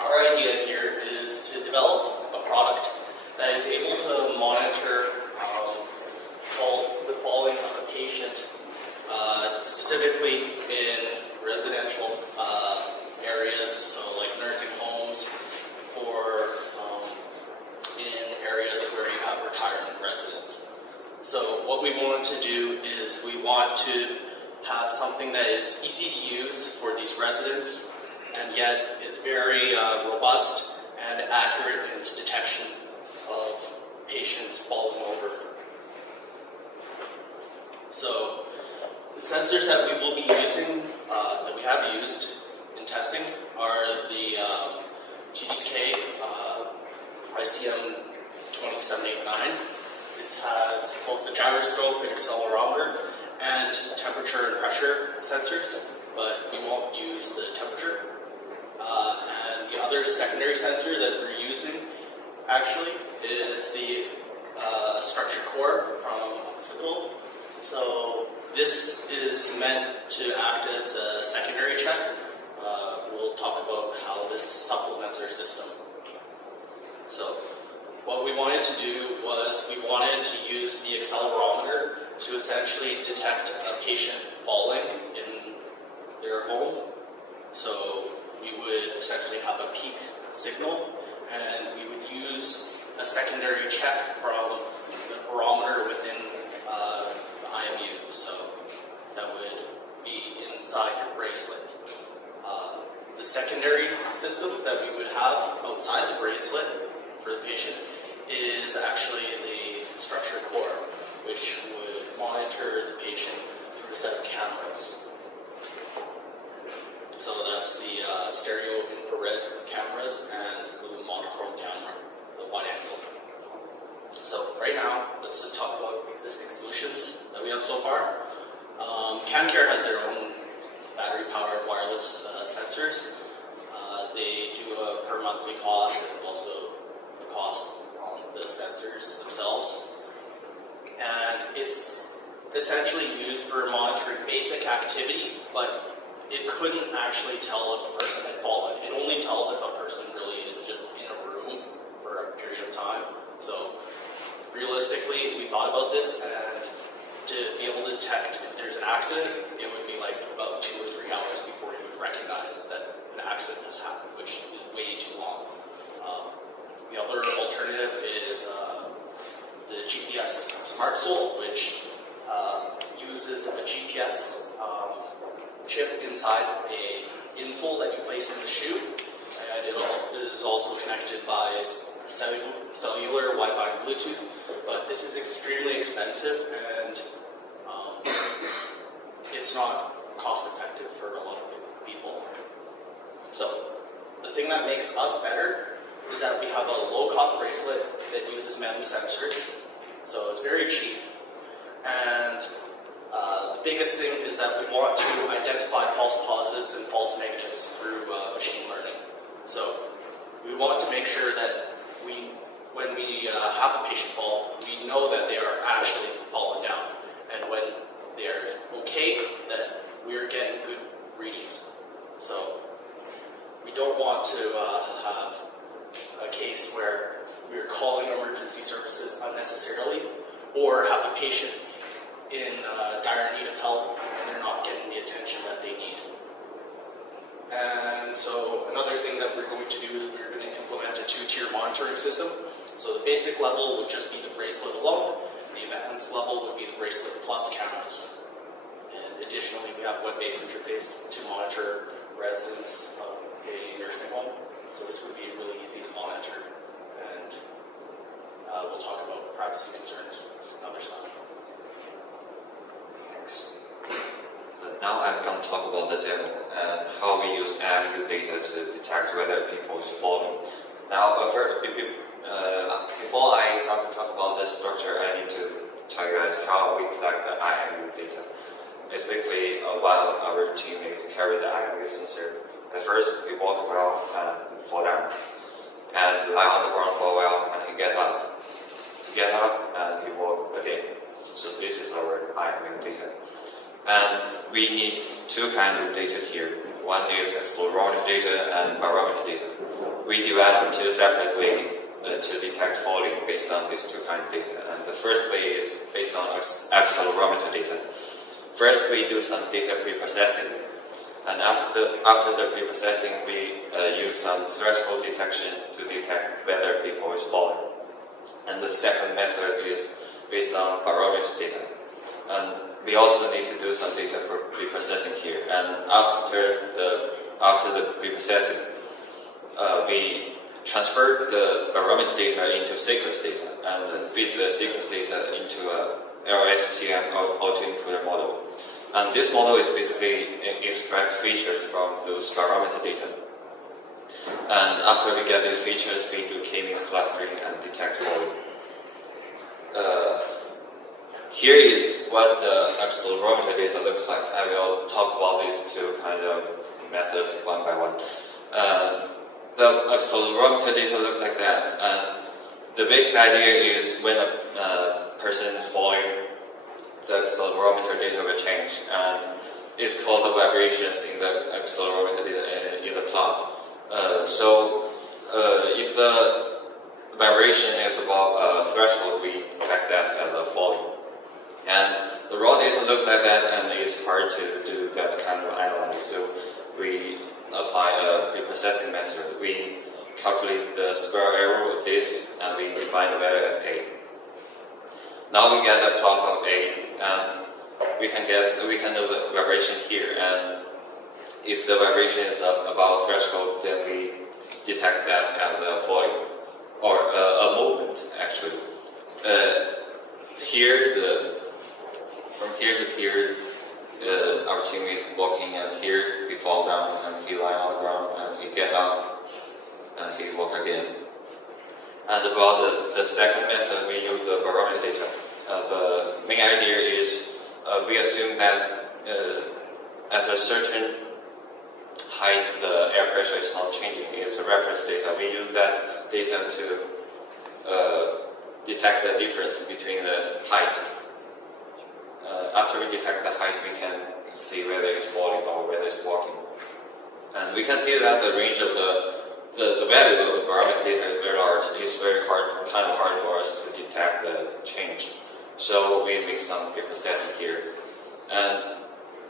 Our idea here is to develop a product that is able to monitor the falling of a patient, specifically in residential areas, so like nursing homes, or in areas where you have retirement residents. So what we want to do is we want to have something that is easy to use for these residents, and yet is very robust and accurate in its detection of patients falling over. So the sensors that we will be using, that we have used in testing, are the TDK ICM-20789. This has both the gyroscope and accelerometer and temperature and pressure sensors, but we won't use the temperature. And the other secondary sensor that we're using actually is the structure core from Occipital. So this is meant to act as a secondary check. We'll talk about how this supplements our system. So what we wanted to do was we wanted to use the accelerometer to essentially detect a patient falling in their home. So we would essentially have a peak signal, and we would use a secondary check from the barometer within the IMU. So that would be inside your bracelet. The secondary system that we would have outside the bracelet for the patient is actually the structure core, which would monitor the patient through a set of cameras. So that's the stereo infrared cameras and the monochrome camera, the wide angle. So right now, let's just talk about existing solutions that we have so far. CanCare has their own battery-powered wireless sensors. They do a per monthly cost and also the cost on the sensors themselves. And it's essentially used for monitoring basic activity, but it couldn't actually tell if a person had fallen. It only tells if a person really is just in a room for a period of time. So realistically, we thought about this, and to be able to detect if there's an accident, it would be like about 2 or 3 hours before you would recognize that an accident has happened, which is way too long. The other alternative is the GPS Smart Sole, which uses a GPS chip inside a insole that you place in the shoe, and this is also connected by cellular, Wi-Fi, and Bluetooth. But this is extremely expensive, and it's not cost-effective for a lot of people. So the thing that makes us better is that we have a low-cost bracelet that uses MEMS sensors, so it's very cheap. And the biggest thing is that we want to identify false positives and false negatives through machine learning. So we want to make sure that when we have a patient fall, we know that they are actually falling down, and when they're okay, that we're getting good readings. So we don't want to have a case where we're calling emergency services unnecessarily, or have a patient in dire need of help and they're not getting the attention that they need. And so another thing that we're going to do is we're going to implement a 2-tier monitoring system. So the basic level would just be the bracelet alone. The advanced level would be the bracelet plus cameras. And additionally, we have a web-based interface to monitor residents of a nursing home. So this would be really easy to monitor. And we'll talk about privacy concerns and other stuff. Thanks. Now I'm going to talk about the demo and how we use IMU data to detect whether people is falling. Now, before I start to talk about the structure, I need to tell you guys how we collect the IMU data. It's basically while our teammate carry the IMU sensor. At first, we walk a while and fall down, and he lie on the ground for a while, and he get up. He get up and he walk again. So this is our IMU data. And we need 2 kinds of data here. One is accelerometer data and barometer data. We developed two separate ways to detect falling based on these two kinds of data. And the first way is based on accelerometer data. First, we do some data preprocessing. And after the preprocessing, we use some threshold detection to detect whether people is falling. And the second method is based on barometer data. And we also need to do some data preprocessing here. And after the preprocessing, we transfer the barometer data into sequence data and feed the sequence data into a LSTM autoencoder model. And this model is basically extract features from those barometer data. And after we get these features, we do k-means clustering and detect falling. Here is what the accelerometer data looks like. I will talk about these two kind of methods one by one. The accelerometer data looks like that. And the basic idea is when a person is falling, the accelerometer data will change. And it's called the vibrations in the accelerometer data in the plot. If the vibration is above a threshold, we detect that as a falling. And the raw data looks like that, and it's hard to do that kind of analysis. So we apply a preprocessing method. We calculate the square error of this, and we define the value as A. Now we get a plot of A, and we can know the vibration here. And if the vibration is above threshold, then we detect that as a falling or a movement actually. From here to here, our team is walking, and here he fall down, and he lie on the ground, and he get up, and he walk again. And about the second method, we use the barometer data. The main idea is we assume that at a certain height, the air pressure is not changing. It's a reference data. We use that data to detect the difference between the height. After we detect the height, we can see whether it's falling or whether it's walking. And we can see that the range of the value of the barometer data is very large. It's kind of hard for us to detect the change. So we make some preprocessing here. And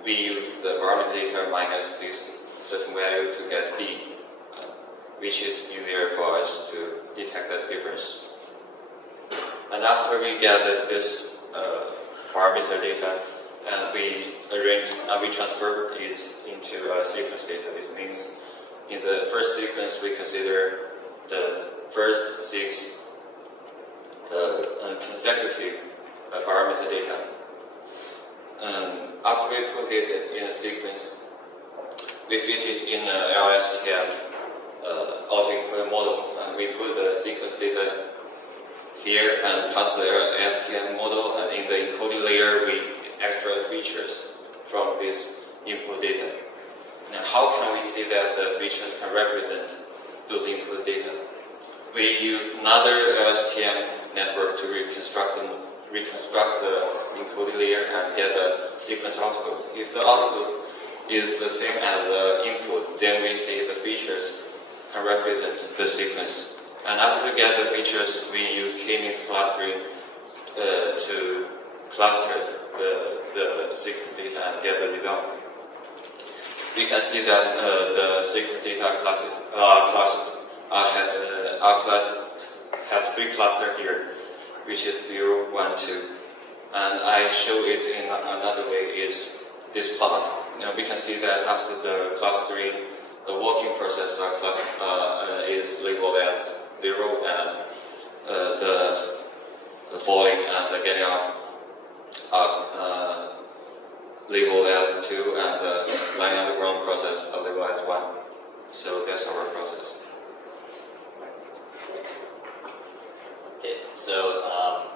we use the barometer data minus this certain value to get B, which is easier for us to detect the difference. And after we get this barometer data, and we transfer it into sequence data. This means in the first sequence we consider the first 6 consecutive barometer data. After we put it in a sequence, we fit it in an LSTM autoencoder model, and we put the sequence data here and pass the LSTM model, and in the encoding layer we extract features from this input data. Now, how can we see that the features can represent those input data? We use another LSTM network to reconstruct the encoding layer and get the sequence output. If the output is the same as the input, then we see the features can represent the sequence. And after we get the features, we use k-means clustering to cluster the sequence data and get the result. We can see that the sequence data has 3 clusters here, which is 0, 1, 2. And I show it in another way is this plot. We can see that after the clustering, the walking process is labeled as 0, and the falling and the getting up are labeled as 2, and the lying on the ground process are labeled as 1. So that's our process. Okay, so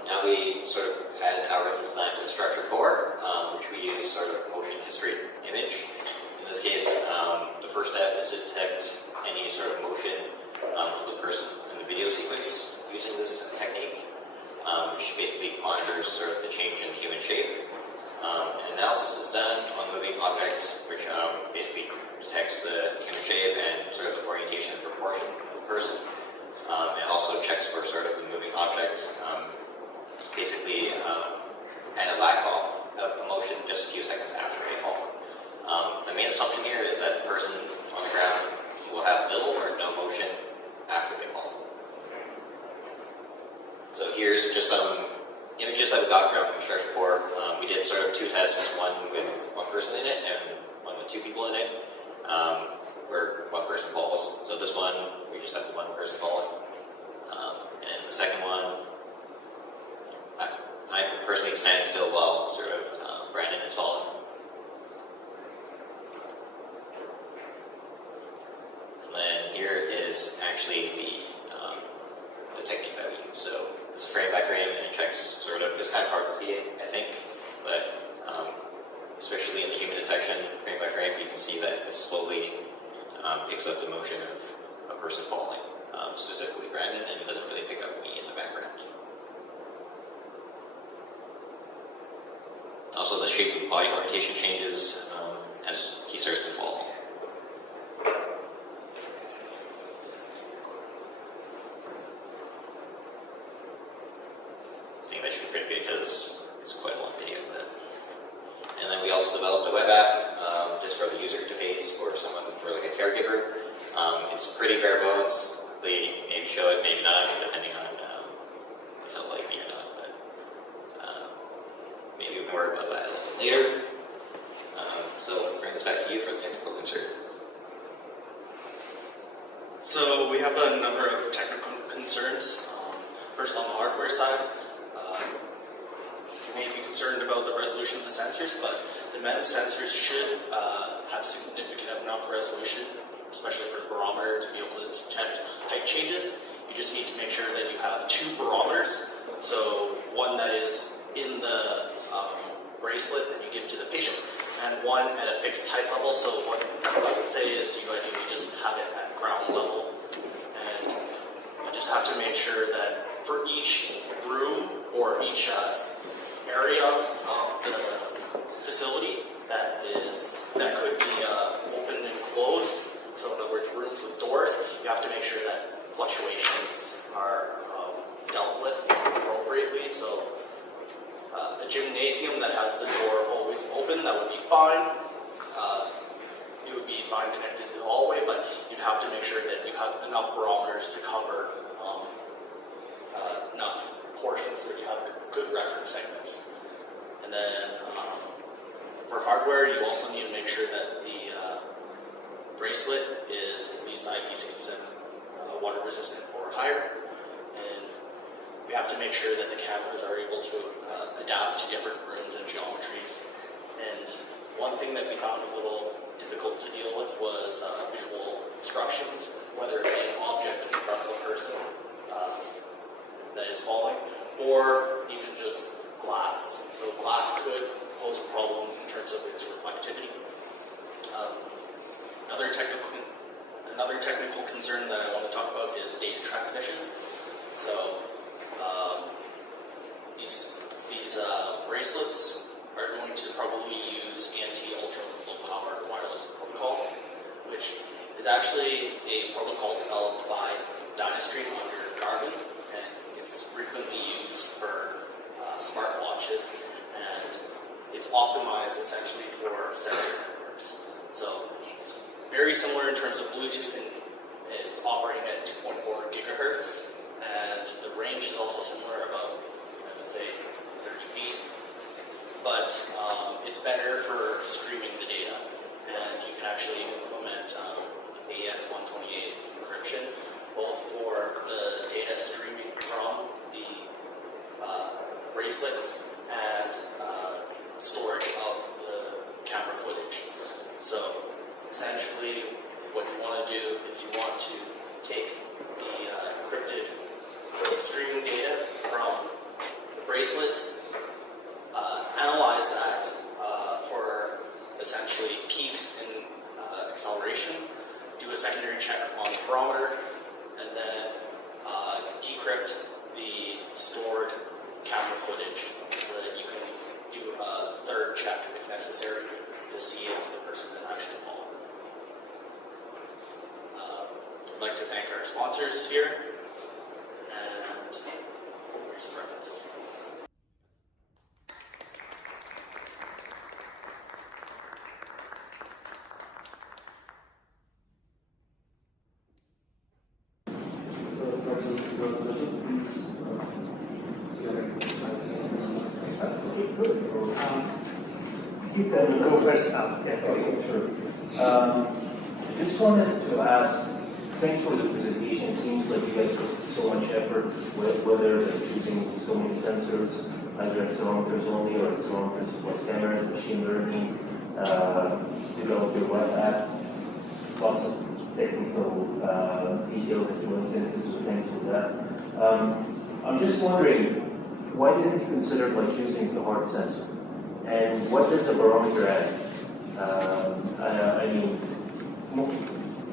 now we sort of had an algorithm design for the structure core, which we use sort of motion history image. In this case, the first step is to detect any sort of motion of the person in the video sequence using this technique, which basically monitors sort of the change in the human shape. An analysis is done on moving objects, which basically detects Also, the shape of body orientation changes as he starts to fall. I think that should be pretty good because it's quite a long video. And then we also developed a web app just for the user interface for someone, for like a caregiver. It's pretty bare bones. They maybe show it, maybe not, depending on if they'll like me or not. But maybe we can worry about that a little bit later. So I'll bring this back to you for the technical concern. So we have a number of technical concerns. First, on the hardware side, you may be concerned about the resolution of the sensors, but the MEMS sensors should have significant enough resolution, especially for the barometer, to be able to detect height changes. You just need to make sure that you have two barometers. So one that is in the bracelet that you give to the patient, and one at a fixed height level. So what I would say is you ideally just have it at ground level, and you just have to make sure that for each room or each area of the facility that could be open and closed. So in other words, rooms with doors, you have to make sure that fluctuations are dealt with appropriately. So a gymnasium that has the door always open, that would be fine. It would be fine connected to the hallway, but you'd have to make sure that you have enough barometers to cover enough portions that you have good reference segments. And then for hardware, you also need to make sure that the bracelet is at least IP67 water resistant or higher. And we have to make sure that the cameras are able to adapt to different rooms and geometries. And one thing that we found a little difficult to deal with was visual obstructions, whether it be an object in front of a person that is falling, or even just glass. So glass could pose a problem in terms of its reflectivity. Another technical concern that I want to talk about is data transmission. So these bracelets are going to probably use anti-ultra low power wireless protocol, which is actually a protocol developed by Dynastream under Garmin, and it's frequently used for smartwatches, and it's optimized essentially for sensor networks. So it's very similar in terms of Bluetooth, and it's operating at 2.4 gigahertz, and the range is also similar, about, I would say, 30 feet. But it's better for streaming the data, and you can actually implement AES-128 encryption, both for the data streaming from the bracelet and storage of the camera footage. So essentially what you want to do is you want to take the encrypted streaming data from the bracelet, analyze that for essentially peaks in acceleration, do a secondary check on the barometer, and then decrypt the stored camera footage so that you can do a third check if necessary to see if the person has actually fallen. I'd like to thank our sponsors here, and here's some references. You can go first now. Yeah. Okay, sure. Just wanted to ask, thanks for the presentation. It seems like you guys put so much effort, whether using so many sensors, either accelerometers only or accelerometers plus cameras, machine learning, develop your web app, lots of technical details that you went into, so thanks for that. I'm just wondering, why didn't you consider using the hard sensor? And what does a barometer add? I mean,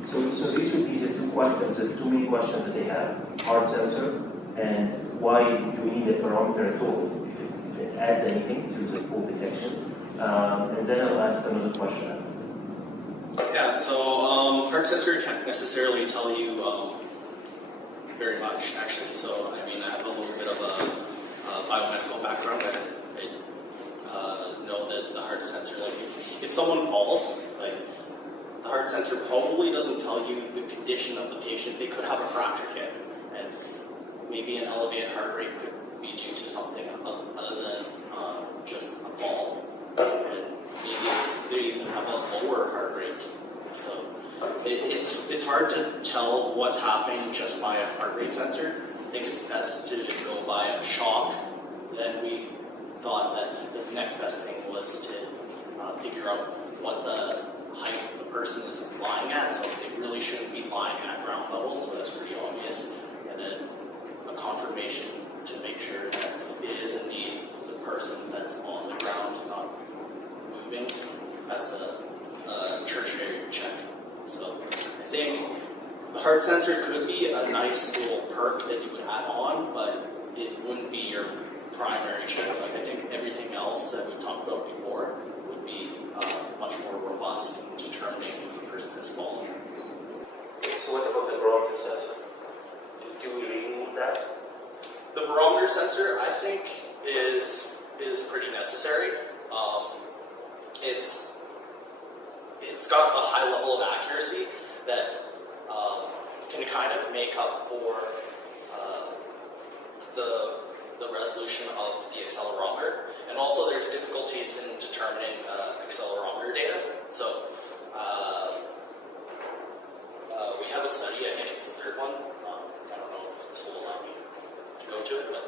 so these would be the two main questions that they have: hard sensor, and why do we need a barometer at all if it adds anything to the full dissection. And then I'll ask another question. Yeah, so heart sensor can't necessarily tell you very much, actually. So, I mean, I have a little bit of a biomedical background. I know that the heart sensor, like, if someone falls, like, the heart sensor probably doesn't tell you the condition of the patient. They could have a fractured hip, and maybe an elevated heart rate could be due to something other than just a fall. And maybe they even have a lower heart rate. So it's hard to tell what's happening just by a heart rate sensor. I think it's best to go by a shock. Then we thought that the next best thing was to figure out what the height the person is lying at. So they really shouldn't be lying at ground level, so that's pretty obvious. And then a confirmation to make sure that it is indeed the person that's on the ground, not moving. That's a tertiary check. So I think the heart sensor could be a nice little perk that you would add on, but it wouldn't be your primary check. Like, I think everything else that we've talked about before would be much more robust in determining if a person has fallen. So what about the barometer sensor? Do we really need that? The barometer sensor, I think, is pretty necessary. It's got a high level of accuracy that can kind of make up for the resolution of the accelerometer. And also there's difficulties in determining accelerometer data. So we have a study, I think it's the third one. I don't know if this will allow me to go to it, but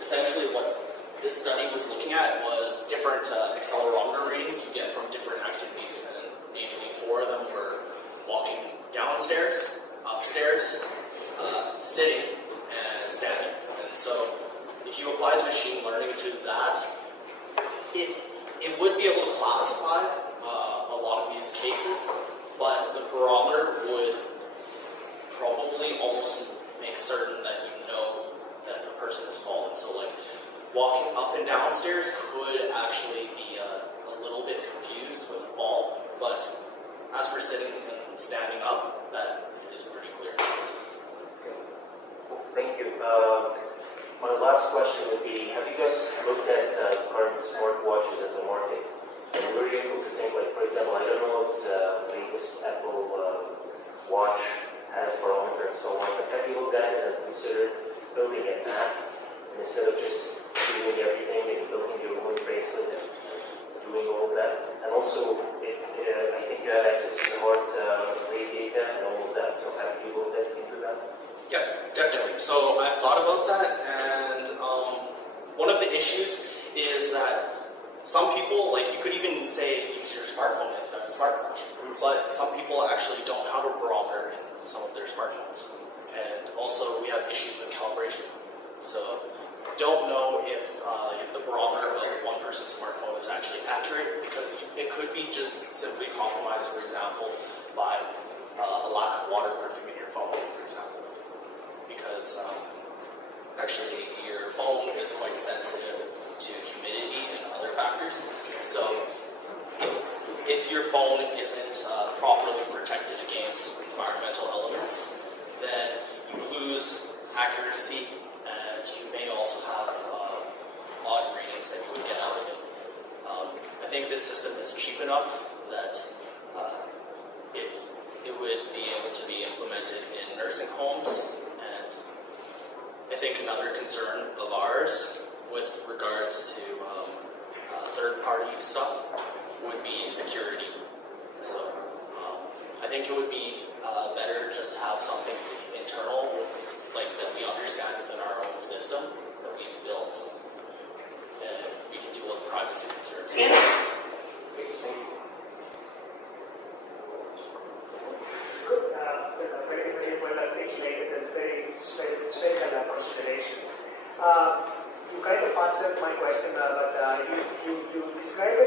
essentially what this study was looking at was different accelerometer readings you get from different activities, and namely 4 of them were walking downstairs, upstairs, sitting, and standing. And so if you apply the machine learning to that, it would be able to classify a lot of these cases, but the barometer would probably almost make certain that you know that the person has fallen. So, like, walking up and downstairs could actually be a little bit confused with a fall, but as for sitting and standing up, that is pretty clear. Okay. Well, thank you. My last question would be, have you guys looked at current smartwatches as a market? And were you able to think, like, for example, I don't know if the latest Apple watch has barometer and so on, but have you looked at it and considered building an app instead of just doing everything and building your own bracelet and doing all of that? And also, I think you have access to the heart rate data and all of that, so have you looked into that? Yeah, definitely. So I've thought about that, and one of the issues is that some people, like, you could even say use your smartphone instead of smartwatch, but some people actually don't have a barometer in some of their smartphones. And also we have issues with calibration. So don't know if the barometer of one person's smartphone is actually accurate, because it could be just simply compromised, for example, by a lack of waterproofing in your phone, for example. Because actually your phone is quite sensitive to humidity and other factors. So if your phone isn't properly protected against environmental elements, then you lose accuracy, and you may also have odd readings that you would get out of it. I think this system is cheap enough that it would be able to be implemented in nursing homes. And I think another concern of ours with regards to third-party stuff would be security. So I think it would be better just to have something internal with, like, that we understand within our own system that we built, and we can deal with privacy concerns. Thank you. Good. Very well articulated and very special consideration. You kind of answered my question, but you described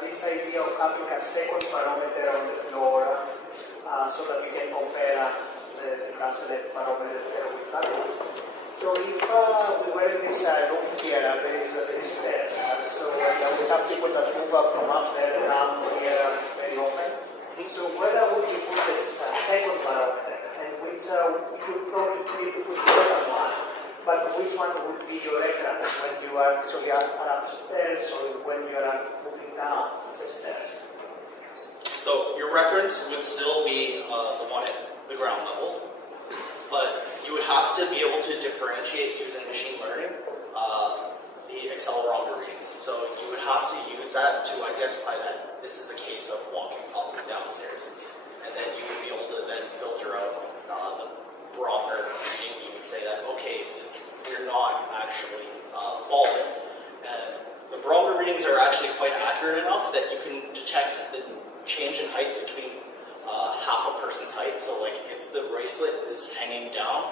this idea of having a second barometer on the floor so that you can compare the bracelet barometer with that one. So if we were in this room here, there is stairs. So we have people that move up from up there and down here very often. So where would you put this second barometer? And which you could probably need to put the second one. But which one would be your reference when you are actually are upstairs or when you are moving down the stairs? So your reference would still be the one at the ground level, but you would have to be able to differentiate using machine learning the accelerometer readings. So you would have to use that to identify that this is a case of walking up and down the stairs. And then you would be able to then filter out the barometer reading. You would say that, okay, you're not actually falling. And the barometer readings are actually quite accurate enough that you can detect the change in height between half a person's height. So like if the bracelet is hanging down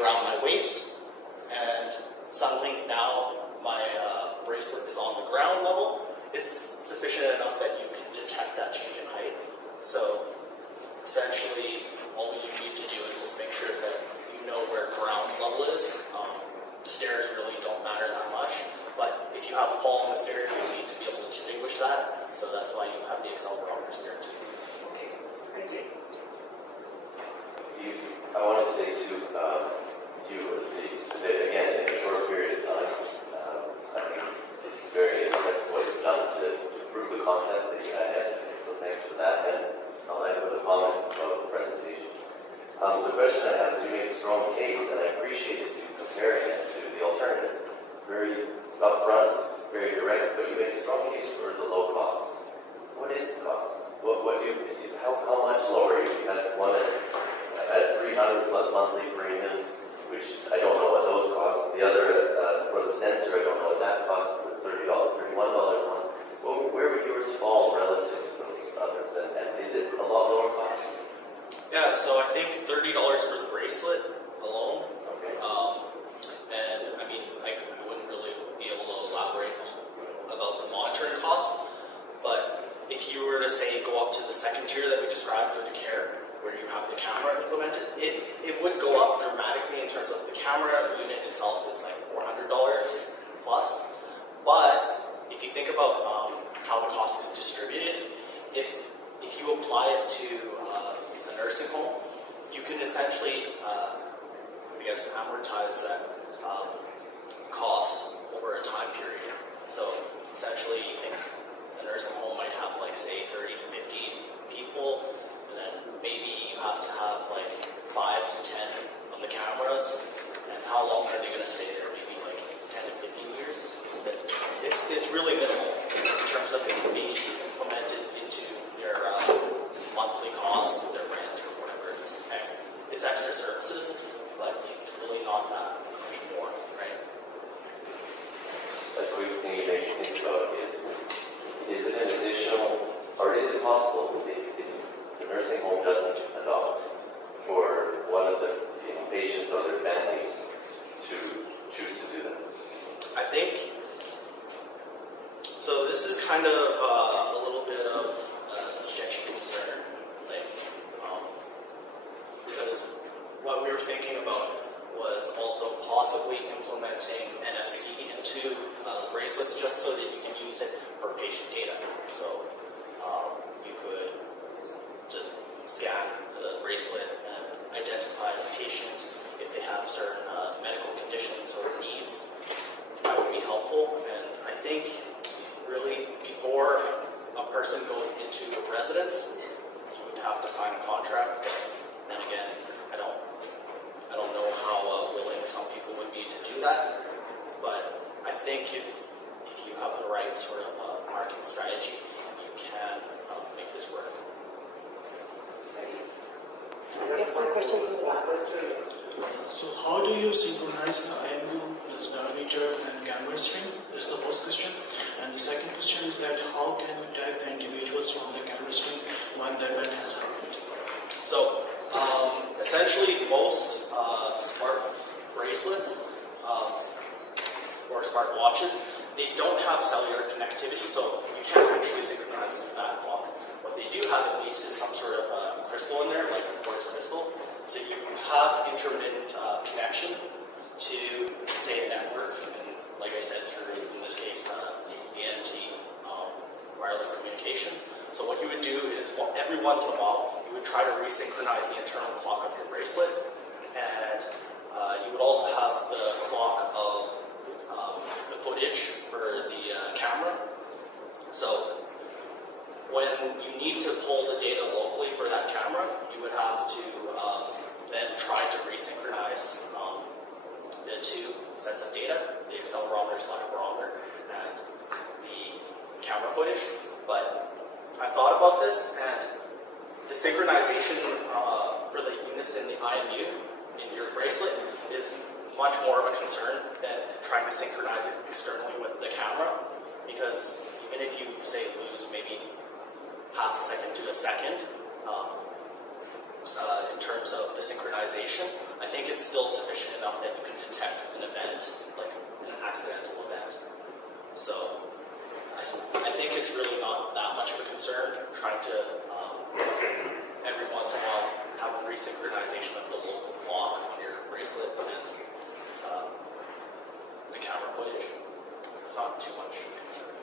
around my waist and suddenly now my bracelet is on the ground level, it's sufficient enough that you can detect that change in height. So essentially all you need to do is just make sure that you know where ground level is. The stairs really don't matter that much, but if you have a fall on the stairs, you need to be able to distinguish that. So that's why you have the accelerometers there too. Okay, thank you. I wanted to say too, again, in a short period of time, I think it's very impressive what you've done to prove the concept that you had yesterday. So thanks for that, and I'll end with the comments about the presentation. The question I have is you make a strong case, and I appreciate you comparing it to the alternatives. Very upfront, very direct, but you make a strong case for the low cost. What is the cost? How much lower? You had one at 300 plus monthly premiums, which I don't know what those cost. The other, for the sensor, I don't know what that cost, the $30, $31 one. Well, where would yours fall relative to those others? And is it a lot lower cost? Yeah, so I think $30 for the bracelet alone. Okay. And I mean, I wouldn't really be able to elaborate about the monitoring costs, but if you were to say go up to the second tier that we described for the care, where you have the camera implemented, it would go up dramatically in terms of the camera unit itself is like $400 plus. But if you think about how the cost is distributed, if you apply it to a nursing home, you can essentially, amortize that cost over a time period. So essentially, you think a nursing home might have like say 30 to 50 people, and then maybe you have to have like 5 to 10 of the cameras. And how long are they going to stay there? Maybe like 10 to 15 years. But it's really minimal in terms of it can be implemented into their monthly cost, their rent or whatever. It's extra services, but it's really not that much more, right? A quick thing you make me think about is it an additional, or is it possible if the nursing home doesn't adopt for one of the patients or their family to choose to do that? I think, so this is kind of a little bit of a sketchy concern, because what we were thinking about was also possibly implementing NFC into bracelets just so that you can use it for patient data. So you could just scan the bracelet and identify the patient if they have certain medical conditions or needs. That would be helpful, and I think really before a person goes into the residence, you would have to sign a contract. But then again, I don't know how willing some people would be to do that. But I think if you have the right sort of marketing strategy, you can make this work. We have some questions in the back. So how do you synchronize the IMU plus diameter and camera string? That's the first question. And the second question is that how can we tag the individuals from the camera string when the event has happened? So essentially most smart bracelets or smart watches, they don't have cellular connectivity, so you can't actually synchronize to that clock. What they do have at least is some sort of crystal in there, like a quartz crystal. So you have intermittent connection to, say, a network, and like I said, through, in this case, ANT, wireless communication. So what you would do is, well, every once in a while, you would try to resynchronize the internal clock of your bracelet, and you would also have the clock of the footage for the camera. So when you need to pull the data locally for that camera, you would have to then try to resynchronize the two sets of data, the accelerometer/barometer and the camera footage. But I thought about this, and the synchronization for the units in the IMU in your bracelet is much more of a concern than trying to synchronize it externally with the camera, because even if you, say, lose maybe half a second to a second in terms of the synchronization, I think it's still sufficient enough that you can detect an event, like an accidental event. So I think it's really not that much of a concern trying to every once in a while have a resynchronization of the local clock on your bracelet and the camera footage. It's not too much concern.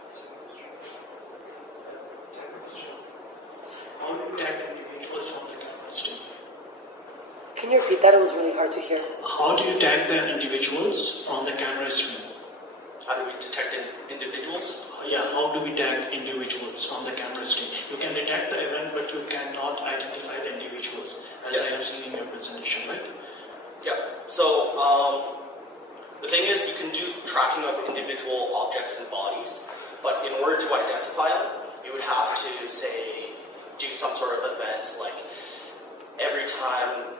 How do you tag individuals from the camera stream? Can you repeat that? It was really hard to hear. How do you tag the individuals from the camera stream? How do we detect individuals? Yeah, how do we tag individuals from the camera stream? You can detect the event, but you cannot identify the individuals, as I have seen in your presentation, right? Yeah. So the thing is, you can do tracking of individual objects and bodies, but in order to identify them, you would have to, say, do some sort of event, like every time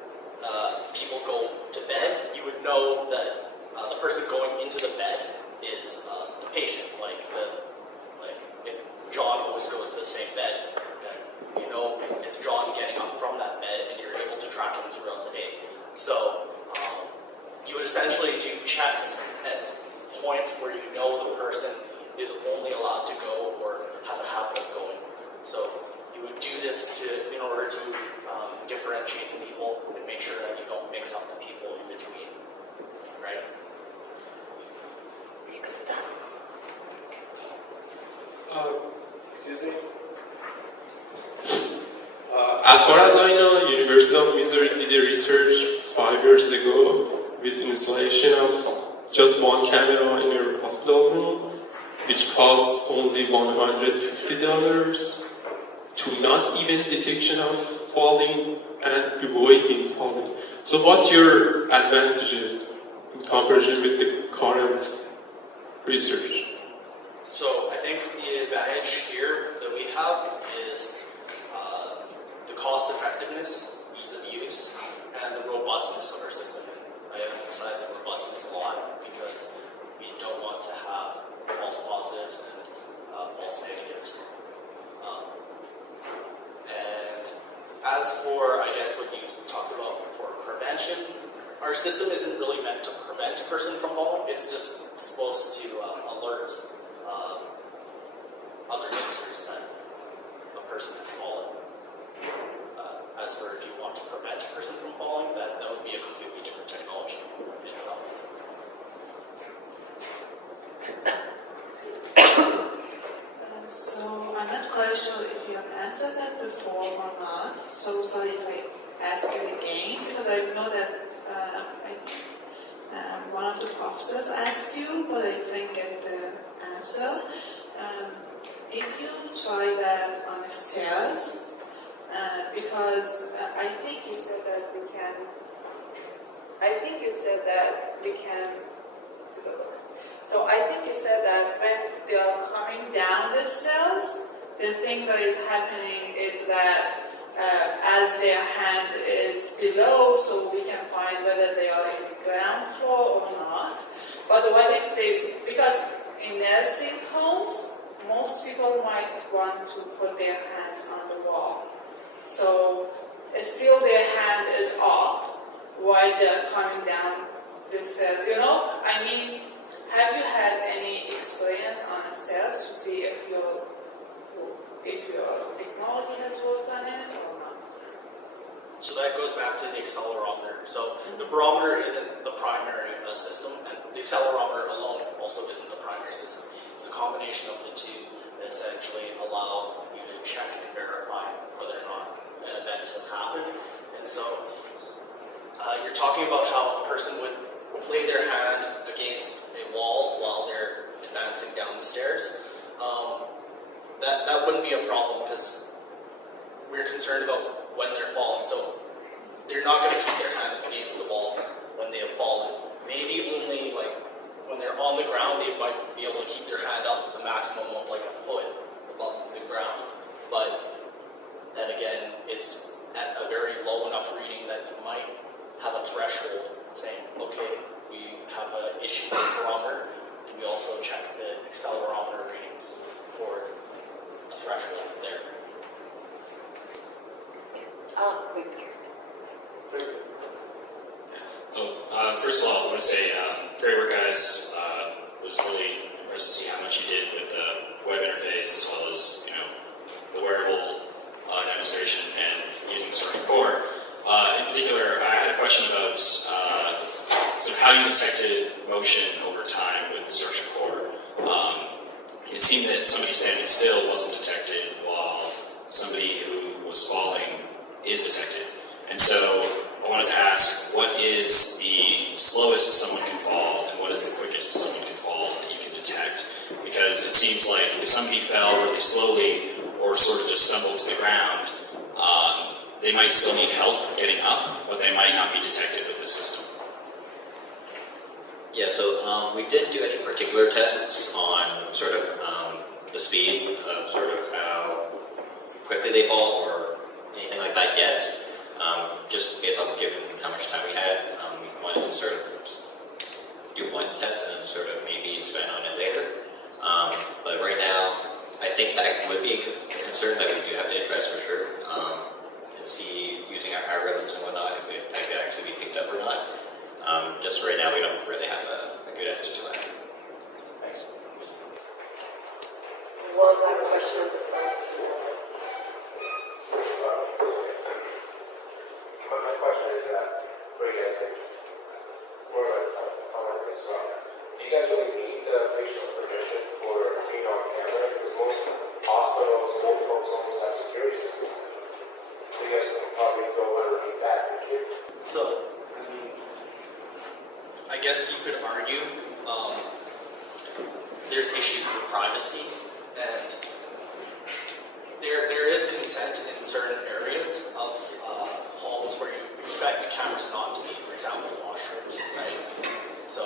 people go to bed, you would know that the person going into the bed is the patient. Like if John always goes to the same bed, then you know it's John getting up from that bed, and you're able to track him throughout the day. So you would essentially do checks at points where you know the person is only allowed to go or has a habit of going. So you would do this in order to differentiate the people and make sure that you don't mix up the people in between, right? Are you good with that? Excuse me? As far as I know, University of Missouri did a research 5 years ago with installation of just one camera in your hospital room, which cost only $150 to not even detection of falling and avoiding falling. So what's your advantage in comparison with the current research? So I think the advantage here that we have is the cost effectiveness, ease of use, and the robustness of our system. I emphasize the robustness a lot because we don't want to have false positives and false negatives. And as for, I guess, what you talked about for prevention, our system isn't really meant to prevent a person from falling. It's just supposed to alert other users that a person has fallen. As for if you want to prevent a person from falling, that would be a completely different technology in itself. So I'm not quite sure if you have answered that before or not. So sorry if I ask it again, because I know that I think one of the professors asked you, but I didn't get the answer. Did you try that on the stairs? Because I think you said that we can. I think you said that we can. So I think you said that when they are coming down the stairs, the thing that is happening is that as their hand is below, so we can find whether they are in the ground floor or not. But what if they, because in nursing homes, most people might want to put their hands on the wall. So still their hand is up while they're coming down the stairs. You know, I mean, have you had any experience on the stairs to see if your technology has worked on it or not? So that goes back back to the accelerometer. So the barometer isn't the primary system, and the accelerometer alone also isn't the primary system. It's a combination of the two that essentially allow you to check and verify whether or not an event has happened. And so you're talking about how a person would lay their hand against a wall while they're advancing down the stairs. That wouldn't be a problem because we're concerned about when they're falling. So they're not going to keep their hand against the wall when they have fallen. Maybe only like when they're on the ground, they might be able to keep their hand up a maximum of like a foot above the ground. But then again, it's at a very low enough reading that you might have a threshold saying, okay, we have an issue with the barometer. Can we also check the accelerometer readings for a threshold there? First of all, I want to say, great work, guys. Was really impressed to see how much you did with the web interface as well as, the wearable demonstration and using the structured core. In particular, I had a question about sort of how you detected motion over time with the structured core. It seemed that somebody standing still wasn't detected while somebody who was falling is detected. And so I wanted to ask, what is the slowest someone can fall and what is the quickest someone can fall that you can detect? Because it seems like if somebody fell really slowly or sort of just stumbled to the ground, they might still need help getting up, but they might not be detected with the system. Yeah, so we didn't do any particular tests on sort of the speed of sort of how quickly they fall or anything like that yet. Just based off of given how much time we had, we wanted to sort of do one test and then sort of maybe expand on it later. But right now, I think that would be a concern that we do have to address for sure, and see using our algorithms and whatnot if it could actually be picked up or not. Just right now, we don't really have a good answer to that. Thanks. One last question at the front. My question is, what do you guys think? More of a comment as well. Do you guys really need the patient permission for being on camera? Because most hospitals, old folks homes have security systems. So you guys can probably go underneath that. So, I guess you could argue there's issues with privacy, and there is consent in certain areas of homes where you expect cameras not to be, for example, washrooms, right? So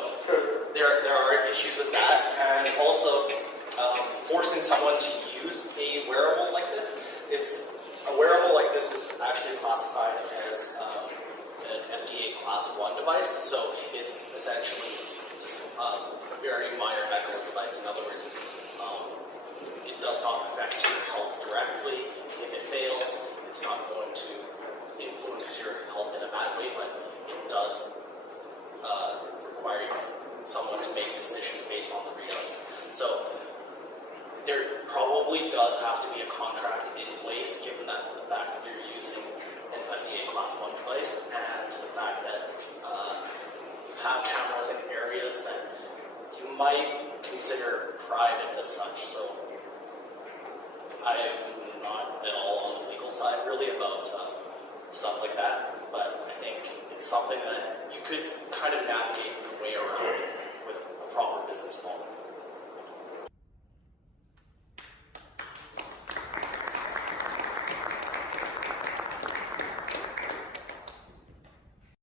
there are issues with that, and also forcing someone to use a wearable like this. A wearable like this is actually classified as an FDA Class 1 device, so it's essentially just a very minor medical device. In other words, it does not affect your health directly. If it fails, it's not going to influence your health in a bad way, but it does require someone to make decisions based on the readouts. So there probably does have to be a contract in place, given that the fact that you're using an FDA Class 1 device and the fact that you have cameras in areas that you might consider private as such. So I am not at all on the legal side really